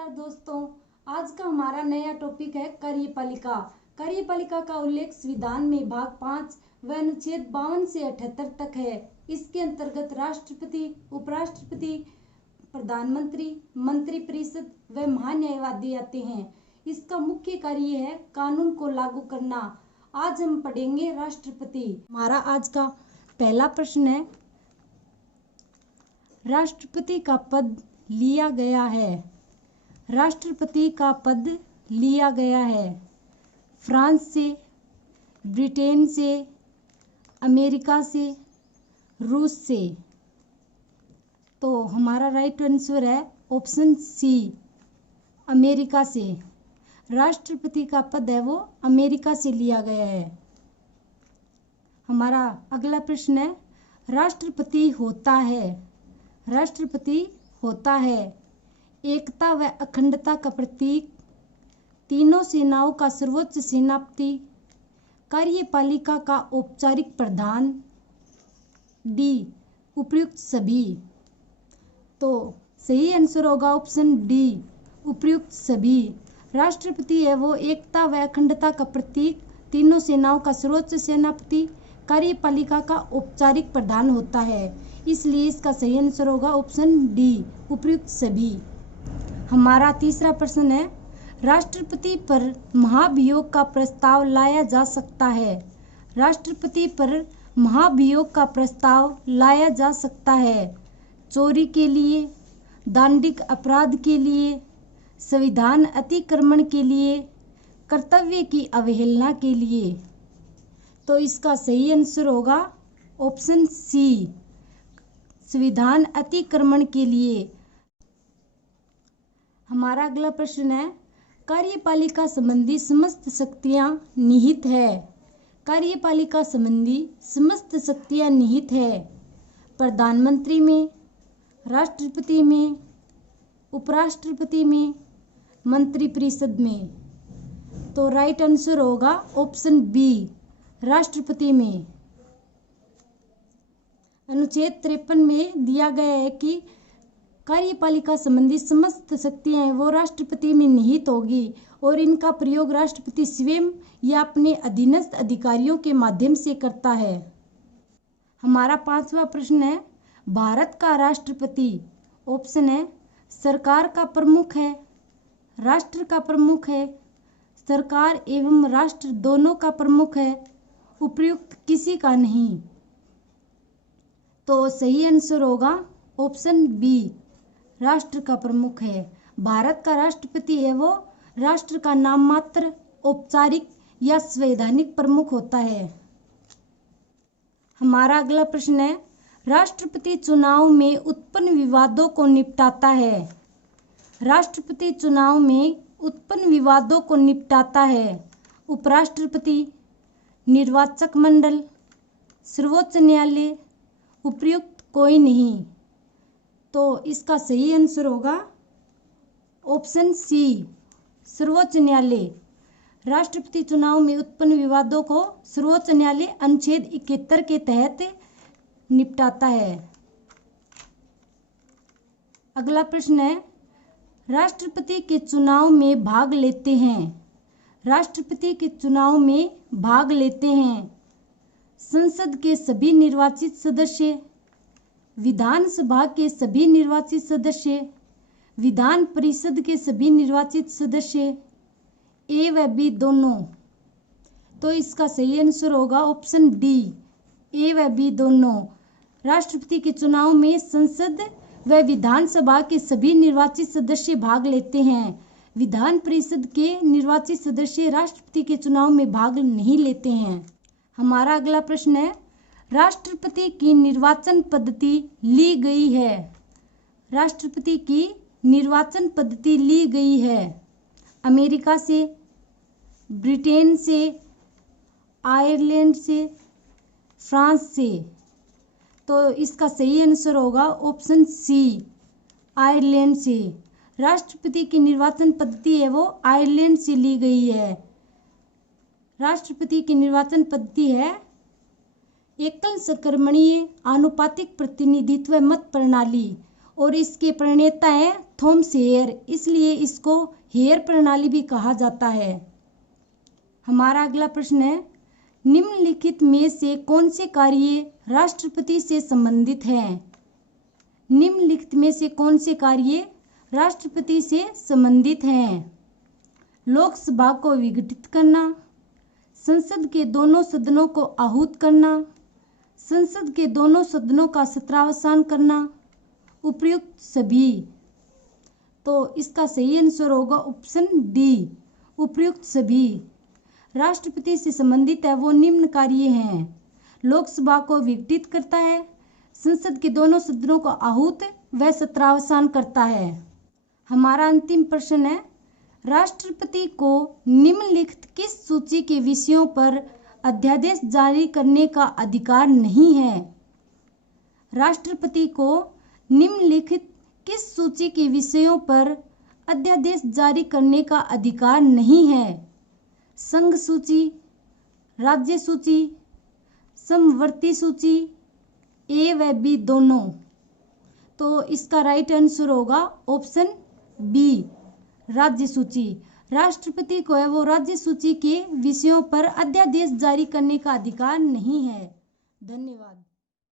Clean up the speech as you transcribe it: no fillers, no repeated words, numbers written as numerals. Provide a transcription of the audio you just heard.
नमस्कार दोस्तों, आज का हमारा नया टॉपिक है कार्यपालिका। कार्यपालिका का उल्लेख संविधान में भाग 5 व अनुच्छेद 52 से 78 तक है। इसके अंतर्गत राष्ट्रपति, उपराष्ट्रपति, प्रधानमंत्री, मंत्रिपरिषद व महान्यायवादी आते हैं। इसका मुख्य कार्य है कानून को लागू करना। आज हम पढ़ेंगे राष्ट्रपति। हमारा आज का पहला प्रश्न है, राष्ट्रपति का पद लिया गया है। राष्ट्रपति का पद लिया गया है फ्रांस से, ब्रिटेन से, अमेरिका से, रूस से। तो हमारा राइट आंसर है ऑप्शन सी, अमेरिका से। राष्ट्रपति का पद है वो अमेरिका से लिया गया है। हमारा अगला प्रश्न है, राष्ट्रपति होता है। राष्ट्रपति होता है एकता व अखंडता का प्रतीक, तीनों सेनाओं का सर्वोच्च सेनापति, कार्यपालिका का औपचारिक प्रधान, डी उपर्युक्त सभी। तो सही आंसर होगा ऑप्शन डी, उपर्युक्त सभी। राष्ट्रपति है वो एकता व अखंडता का प्रतीक, तीनों सेनाओं का सर्वोच्च सेनापति, कार्यपालिका का औपचारिक प्रधान होता है, इसलिए इसका सही आंसर होगा ऑप्शन डी, उपर्युक्त सभी। हमारा तीसरा प्रश्न है, राष्ट्रपति पर महाभियोग का प्रस्ताव लाया जा सकता है। राष्ट्रपति पर महाभियोग का प्रस्ताव लाया जा सकता है चोरी के लिए, दांडिक अपराध के लिए, संविधान अतिक्रमण के लिए, कर्तव्य की अवहेलना के लिए। तो इसका सही आंसर होगा ऑप्शन सी, संविधान अतिक्रमण के लिए। हमारा अगला प्रश्न है, कार्यपालिका संबंधी समस्त शक्तियां निहित है। कार्यपालिका संबंधी समस्त शक्तियां निहित है प्रधानमंत्री में, राष्ट्रपति में, उपराष्ट्रपति में, मंत्रिपरिषद में। तो राइट आंसर होगा ऑप्शन बी, राष्ट्रपति में। अनुच्छेद 53 में दिया गया है कि कार्यपालिका संबंधी समस्त शक्तियां हैं वो राष्ट्रपति में निहित होगी और इनका प्रयोग राष्ट्रपति स्वयं या अपने अधीनस्थ अधिकारियों के माध्यम से करता है। हमारा पांचवा प्रश्न है, भारत का राष्ट्रपति ऑप्शन है सरकार का प्रमुख है, राष्ट्र का प्रमुख है, सरकार एवं राष्ट्र दोनों का प्रमुख है, उपर्युक्त किसी का नहीं। तो सही आंसर होगा ऑप्शन बी, राष्ट्र का प्रमुख है। भारत का राष्ट्रपति है वो राष्ट्र का नाम मात्र औपचारिक या संवैधानिक प्रमुख होता है। हमारा अगला प्रश्न है, राष्ट्रपति चुनाव में उत्पन्न विवादों को निपटाता है। राष्ट्रपति चुनाव में उत्पन्न विवादों को निपटाता है उपराष्ट्रपति, निर्वाचक मंडल, सर्वोच्च न्यायालय, उपर्युक्त कोई नहीं। तो इसका सही आंसर होगा ऑप्शन सी, सर्वोच्च न्यायालय। राष्ट्रपति चुनाव में उत्पन्न विवादों को सर्वोच्च न्यायालय अनुच्छेद 71 के तहत निपटाता है। अगला प्रश्न है, राष्ट्रपति के चुनाव में भाग लेते हैं। राष्ट्रपति के चुनाव में भाग लेते हैं संसद के सभी निर्वाचित सदस्य, विधानसभा के सभी निर्वाचित सदस्य, विधान परिषद के सभी निर्वाचित सदस्य, ए व बी दोनों। तो इसका सही आंसर होगा ऑप्शन डी, ए व बी दोनों। राष्ट्रपति के चुनाव में संसद व विधानसभा के सभी निर्वाचित सदस्य भाग लेते हैं। विधान परिषद के निर्वाचित सदस्य राष्ट्रपति के चुनाव में भाग नहीं लेते हैं। हमारा अगला प्रश्न है, राष्ट्रपति की निर्वाचन पद्धति ली गई है। राष्ट्रपति की निर्वाचन पद्धति ली गई है अमेरिका से, ब्रिटेन से, आयरलैंड से, फ्रांस से। तो इसका सही आंसर होगा ऑप्शन सी, आयरलैंड से। राष्ट्रपति की निर्वाचन पद्धति है वो आयरलैंड से ली गई है। राष्ट्रपति की निर्वाचन पद्धति है एकल संक्रमणीय आनुपातिक प्रतिनिधित्व मत प्रणाली और इसके प्रणेता हैं थॉमस हेयर, इसलिए इसको हेयर प्रणाली भी कहा जाता है। हमारा अगला प्रश्न है, निम्नलिखित में से कौन से कार्य राष्ट्रपति से संबंधित हैं? निम्नलिखित में से कौन से कार्य राष्ट्रपति से संबंधित हैं? लोकसभा को विघटित करना, संसद के दोनों सदनों को आहूत करना, संसद के दोनों सदनों का सत्रावसान करना, उपयुक्त सभी। तो इसका सही आंसर होगा ऑप्शन डी, उपयुक्त सभी। राष्ट्रपति से संबंधित है वो निम्न कार्य हैं, लोकसभा को विघटित करता है, संसद के दोनों सदनों को आहूत व सत्रावसान करता है। हमारा अंतिम प्रश्न है, राष्ट्रपति को निम्नलिखित किस सूची के विषयों पर अध्यादेश जारी करने का अधिकार नहीं है? राष्ट्रपति को निम्नलिखित किस सूची के विषयों पर अध्यादेश जारी करने का अधिकार नहीं है? संघ सूची, राज्य सूची, समवर्ती सूची, ए व बी दोनों। तो इसका राइट आंसर होगा ऑप्शन बी, राज्य सूची। राष्ट्रपति को है वो राज्य सूची के विषयों पर अध्यादेश जारी करने का अधिकार नहीं है। धन्यवाद।